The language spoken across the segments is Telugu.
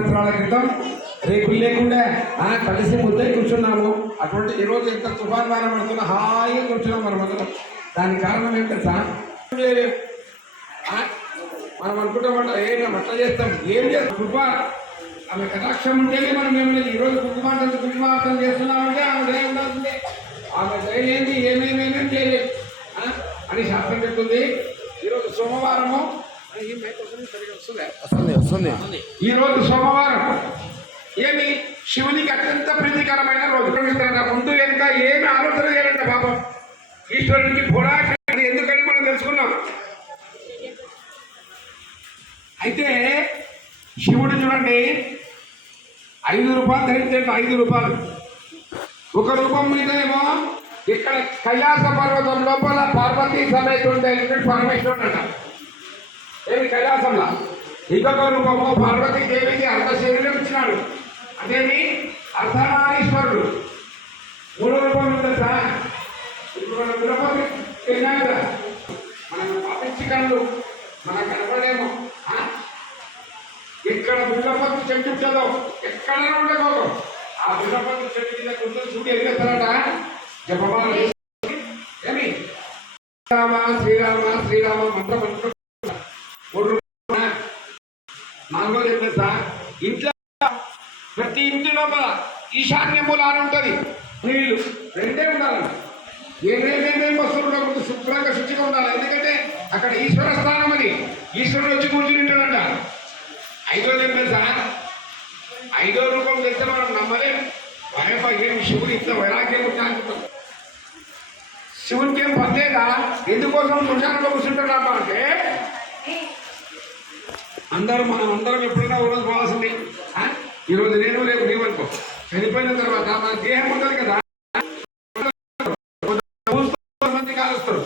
సంవత్సరాల క్రితం రేకులు లేకుండా కలిసి ముద్దై కూర్చున్నాము. అటువంటి ఈరోజు ఎంత తుఫాన్ వారం పడుతున్నా హాయిగా కూర్చున్నాం మనం అందరం. దానికి కారణం ఏంటో సార్, మనం అనుకుంటామంట ఏం అట్లా చేస్తాం, ఏం చేస్తాం. కృప ఆమె కటాక్షం ఉంటేనే మనం ఏమైనా ఈరోజు కుంకుమార్తన చేస్తున్నామంటే ఆమె దయ ఉండాల్సిందే. ఆమె దయ ఏంటి, ఏమేమేమేం చేయలేదు అని శాస్త్రం చెప్తుంది. ఈరోజు సోమవారము, ఈరోజు సోమవారం ఏమి శివునికి అత్యంత ప్రీతికరమైన రోజు. ముందు వెనుక ఏమి ఆలోచన చేయాలంట పాపం. ఈశ్వరునికి కూడా ఎందుకని మనం తెలుసుకున్నాం. అయితే శివుడు చూడండి 5 రూపాయలు ధరించండి, 5 రూపాయలు. ఒక రూపం మీద ఏమో ఇక్కడ కైలాస పర్వతం లోపల పార్వతీ సమేత ఉండే పరమేశ్వరుడు అంట. ఏమి కైలాసంలో. ఇంకొక రూపము పార్వతీదేవికి అర్ధ శరీరం ఇచ్చినాడు, అదేమి అర్ధనారీశ్వరుడు. 3వ రూపం ఉంటుందా. ఇప్పుడు మనం తిరుపతి వెళ్ళాం కదా, మనం పాపించి కళ్ళు మనకు కనపడేమో. ఎక్కడ బిల్లపత్తి చెట్టు ఉంటుందో ఎక్కడ ఉండకూడదు. ఆ బిల్లపత్తి చెట్టు కింద కూర్చొని చూడు ఏం చేస్తారట, జపమాల ఏమి శ్రీరామ శ్రీరామ శ్రీరామ మంత్రం అనుకుంటున్నా. 3 రూపాయలు. 4వది ఏం తెలుసా, ఇంట్లో ప్రతి ఇంటి లోపల ఈశాన్య మూలాన్ని ఉంటుంది. నీళ్లు 2 ఉండాలండి. ఏమేమేమేమి వస్తువులు ముందు శుభ్రంగా శుచిగా ఉండాలి. ఎందుకంటే అక్కడ ఈశ్వర స్థానం అని, ఈశ్వరుడు వచ్చి కూర్చుని ఉంటాడంట. 5వది ఏం తెలుసా, 5వ రూపం తెలిస్తే మనం నమ్మలేం. ఏం శివుడు ఇంత వైరాగ్యం అనుకుంటాం. శివునికి ఏం పర్లేదా, ఎందుకోసం శ్మశానంలో కూర్చుంటున్నామా అంటే మనం అందరం ఎప్పుడైనా రోజు పోవాల్సింది. ఈరోజు నేను రేపు నీవనుకో, చనిపోయిన తర్వాత మన దేహం ఉంటుంది కదా, మంది కాలుస్తారు.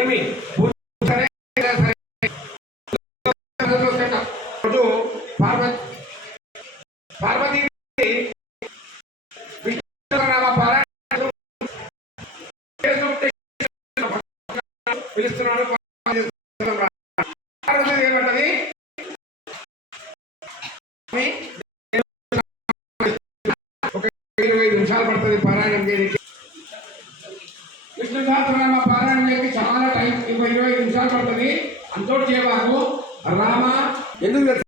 ఏమి పార్వతీ పిలుస్తున్నాడు. ఏమంటది, 25 నిమిషాలు పడుతుంది పారాయణం చేయడానికి. విష్ణు సహస్రనామ పారాయణం చేయడానికి చాలా టైం, 25 నిమిషాలు పడుతుంది. అంతోటి చేయవాకు రామ ఎందుకు